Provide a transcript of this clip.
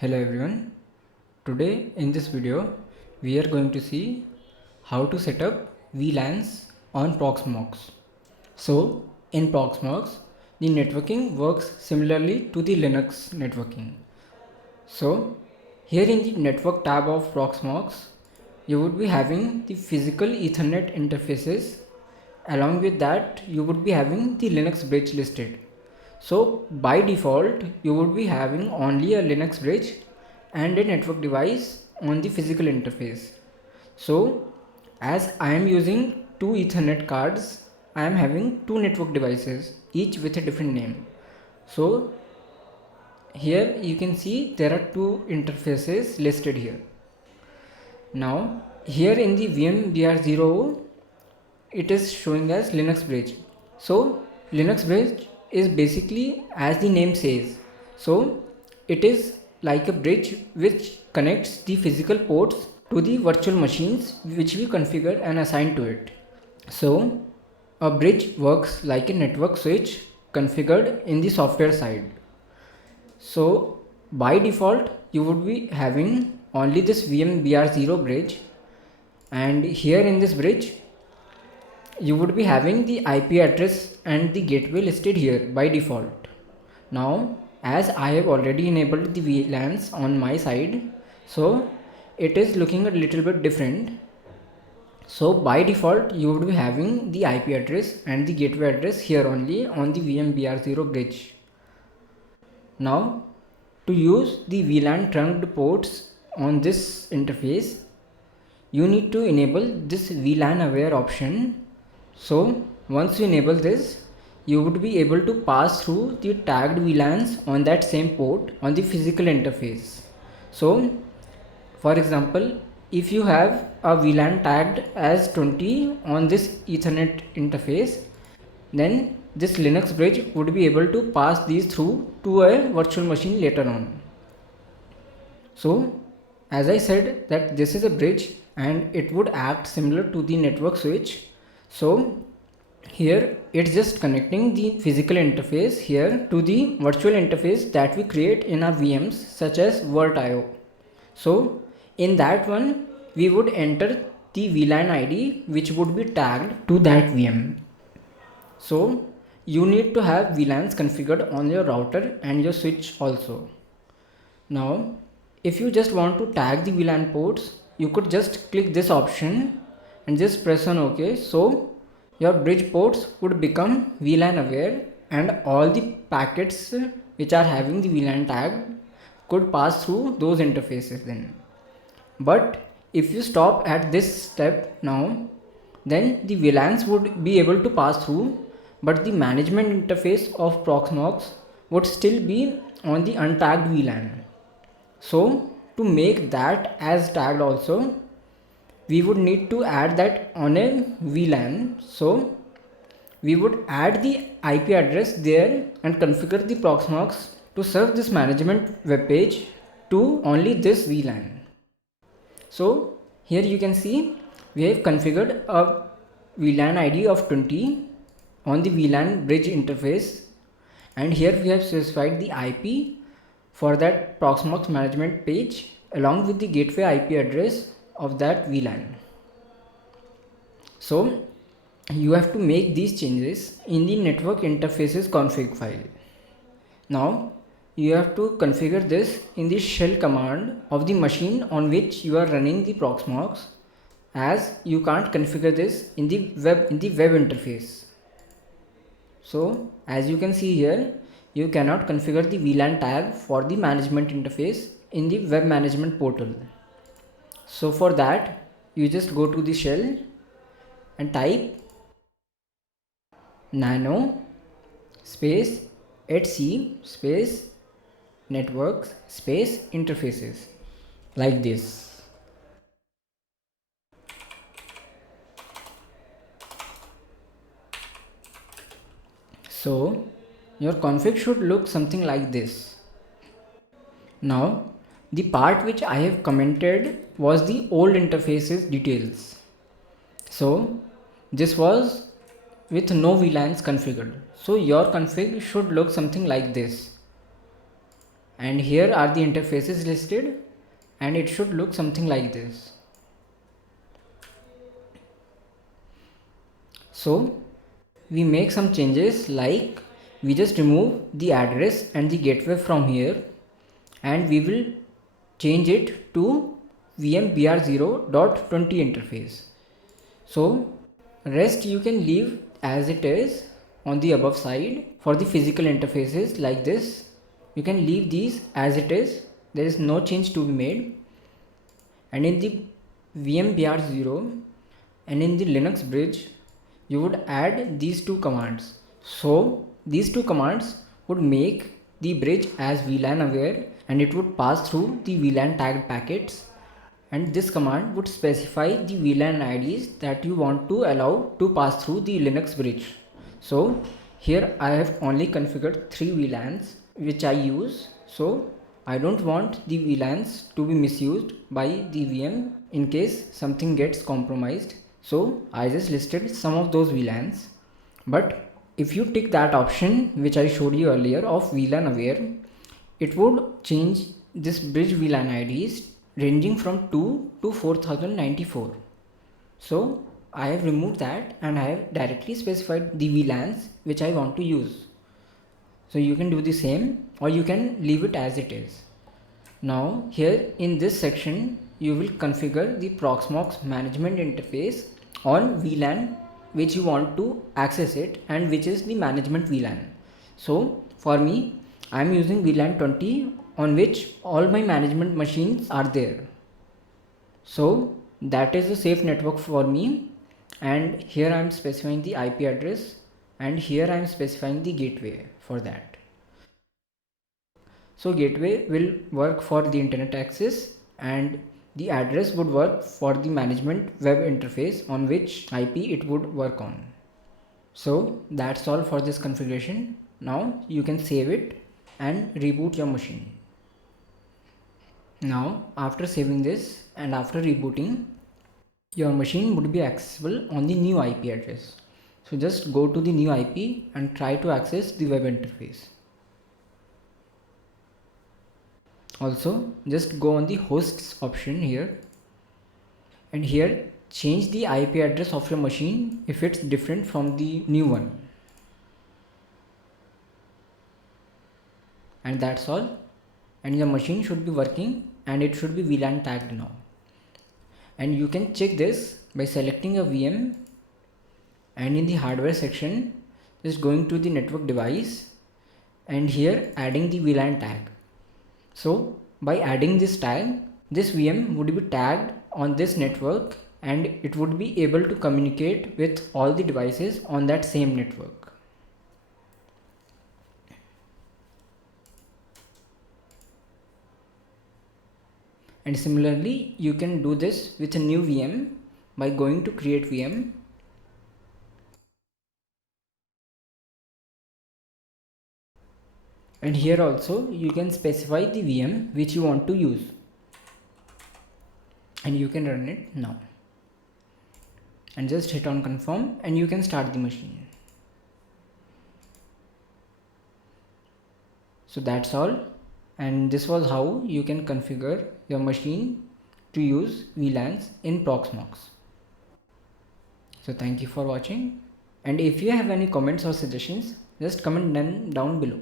Hello everyone. Today in this video we are going to see how to set up VLANs on Proxmox. So in Proxmox the networking works similarly to the Linux networking. So here in the network tab of Proxmox you would be having the physical Ethernet interfaces. Along with that you would be having the Linux bridge listed. So by default you would be having only a Linux bridge and a network device on the physical interface. So as I am using two Ethernet cards, I am having two network devices, each with a different name. So here you can see there are two interfaces listed here. Now here in the VMBR0 it is showing as Linux bridge. So Linux bridge is basically as the name says. So it is like a bridge which connects the physical ports to the virtual machines which we configure and assign to it. So a bridge works like a network switch configured in the software side. So by default you would be having only this VMBR0 bridge, and here in this bridge you would be having the IP address and the gateway listed here by default. Now as I have already enabled the VLANs on my side, so it is looking a little bit different. So by default you would be having the IP address and the gateway address here only on the VMBR0 bridge. Now to use the VLAN trunked ports on this interface, you need to enable this VLAN aware option. So once you enable this, you would be able to pass through the tagged VLANs on that same port on the physical interface. So for example, if you have a VLAN tagged as 20 on this Ethernet interface, then this Linux bridge would be able to pass these through to a virtual machine later on. So as I said that this is a bridge and it would act similar to the network switch. So here it's just connecting the physical interface here to the virtual interface that we create in our VMs such as VirtIO. So in that one we would enter the VLAN ID which would be tagged to that VM. So you need to have VLANs configured on your router and your switch also. Now if you just want to tag the VLAN ports, you could just click this option and just press on OK. So your bridge ports would become VLAN aware and all the packets which are having the VLAN tag could pass through those interfaces then. But if you stop at this step now, then the VLANs would be able to pass through, but the management interface of Proxmox would still be on the untagged VLAN. So to make that as tagged also, we would need to add that on a VLAN. So we would add the IP address there and configure the Proxmox to serve this management web page to only this VLAN. So here you can see we have configured a VLAN ID of 20 on the VLAN bridge interface, and here we have specified the IP for that Proxmox management page along with the gateway IP address of that VLAN. So you have to make these changes in the network interfaces config file. Now you have to configure this in the shell command of the machine on which you are running the Proxmox, as you can't configure this in the web interface. So as you can see here, you cannot configure the VLAN tag for the management interface in the web management portal. So for that you just go to the shell and type nano space etc space networks space interfaces like this. So your config should look something like this. Now the part which I have commented was the old interfaces details. So this was with no VLANs configured. So your config should look something like this. and here are the interfaces listed, and it should look something like this. So we make some changes, like we just remove the address and the gateway from here, and we will change it to vmbr0.20 interface. So rest you can leave as it is on the above side. For the physical interfaces like this, you can leave these as it is. There is no change to be made. And in the vmbr0 and in the Linux bridge, you would add these two commands. So these two commands would make the bridge as VLAN aware, and it would pass through the VLAN tagged packets, and this command would specify the VLAN IDs that you want to allow to pass through the Linux bridge. So here I have only configured 3 VLANs which I use, so I don't want the VLANs to be misused by the VM in case something gets compromised. So I just listed some of those VLANs. But if you tick that option which I showed you earlier of VLAN aware, it would change this bridge VLAN IDs ranging from 2 to 4094. So I have removed that and I have directly specified the VLANs which I want to use. So you can do the same, or you can leave it as it is. Now here in this section you will configure the Proxmox management interface on VLAN which you want to access it, and which is the management VLAN. So for me, I am using VLAN 20 on which all my management machines are there. So that is a safe network for me, and here I am specifying the IP address, and here I am specifying the gateway for that. So gateway will work for the internet access, and the address would work for the management web interface on which IP it would work on. So that's all for this configuration. Now you can save it and reboot your machine. Now after saving this and after rebooting, your machine would be accessible on the new IP address. So just go to the new IP and try to access the web interface. Also just go on the hosts option here, and here change the IP address of your machine if it's different from the new one. And that's all, and your machine should be working and it should be VLAN tagged now. And you can check this by selecting a VM, and in the hardware section just going to the network device and here adding the VLAN tag. So by adding this tag, this VM would be tagged on this network and it would be able to communicate with all the devices on that same network. And similarly, you can do this with a new VM by going to create VM. And here also you can specify the VM which you want to use, and you can run it now and just hit on confirm and you can start the machine. So that's all, and this was how you can configure your machine to use VLANs in Proxmox. So thank you for watching, and if you have any comments or suggestions, just comment them down below.